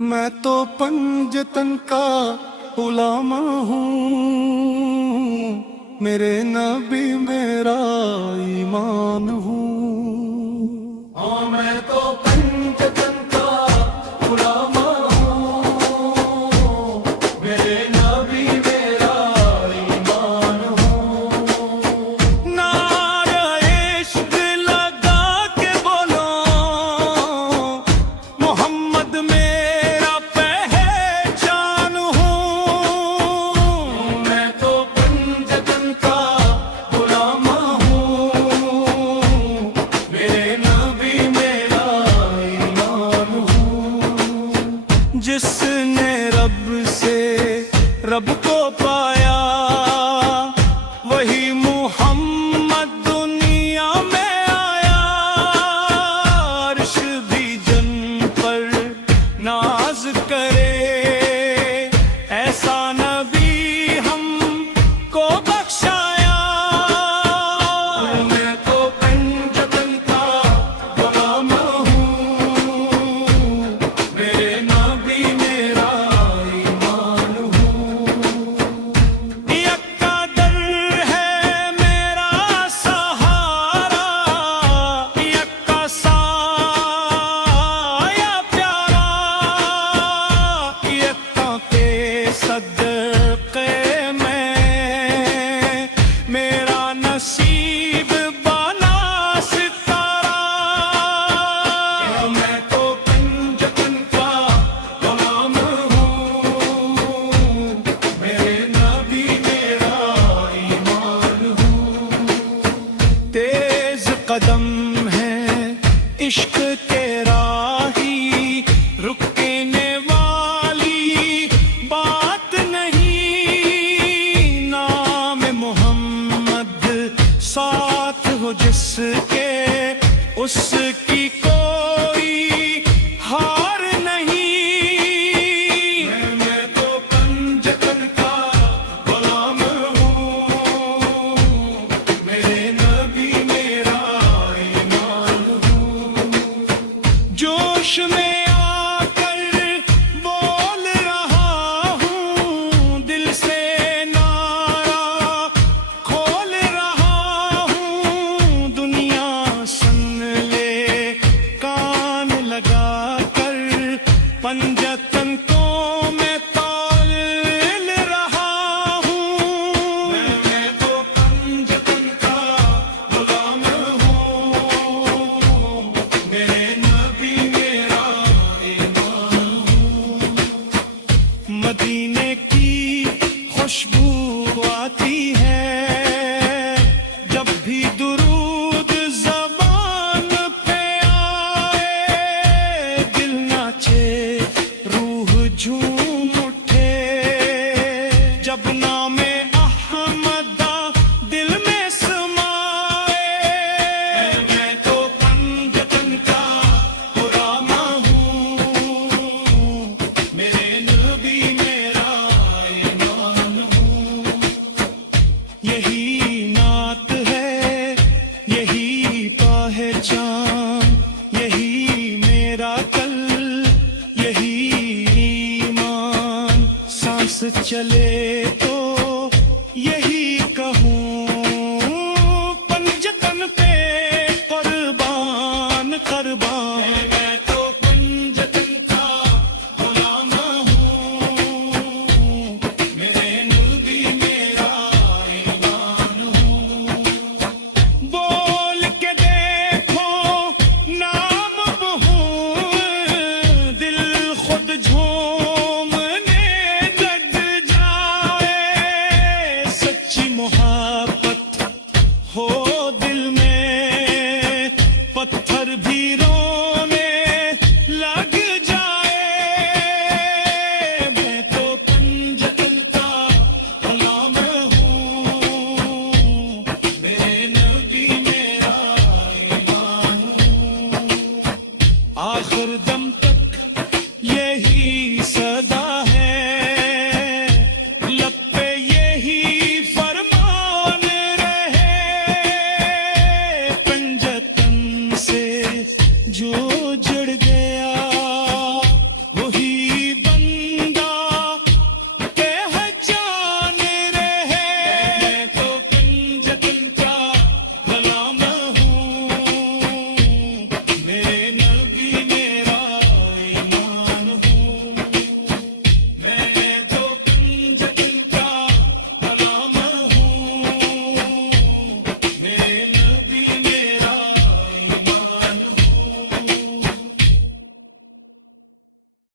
میں تو پنجتن کا غلام ہوں، میرے نبی میرا ایمان ہوں۔ ہاں میں تو پنجتن کا غلام ہوں، میرے نبی میرا ایمان ہوں۔ نعرہ عشق لگا کے بولو محمد میں جس نے رب سے رب کو پایا وہی محمد دنیا میں آیا۔ عرش بھی جن پر ناز کرے ایسا نبی ہم کو بخشایا۔ میں تو پنجتن کا غلام ہوں، میرے صدقے میں میرا نصیب بنا ستارہ۔ میں تو پنجتن کا غلام ہوں، میرے نبی میرا ایمان ہوں۔ تیز قدم ہے عشق کے راہی، رکنے والی بات نہیں۔ نام محمد ساتھ ہو جس کے اس کی کوئی ہار نہیں۔ میں تو پنجتن کا غلام ہوں، میرے نبی میرا ایمان ہوں۔ جوش میں پنجتن کو میں تول رہا ہوں۔ میں تو پنجتن کا غلام ہوں، میرے نبی میرا ایمان ہوں۔ مدینے کی خوشبو آتی ہے جب بھی درود زبان پہ آئے، دل ناچے جھوم اٹھے جب نام احمد دل میں سمائے۔ میں تو پنجتن کا غلام ہوں، میرے نبی میرا ایمان ہوں۔ یہی نعت ہے یہی پہچان، یہی میرا کل یہی چلے تو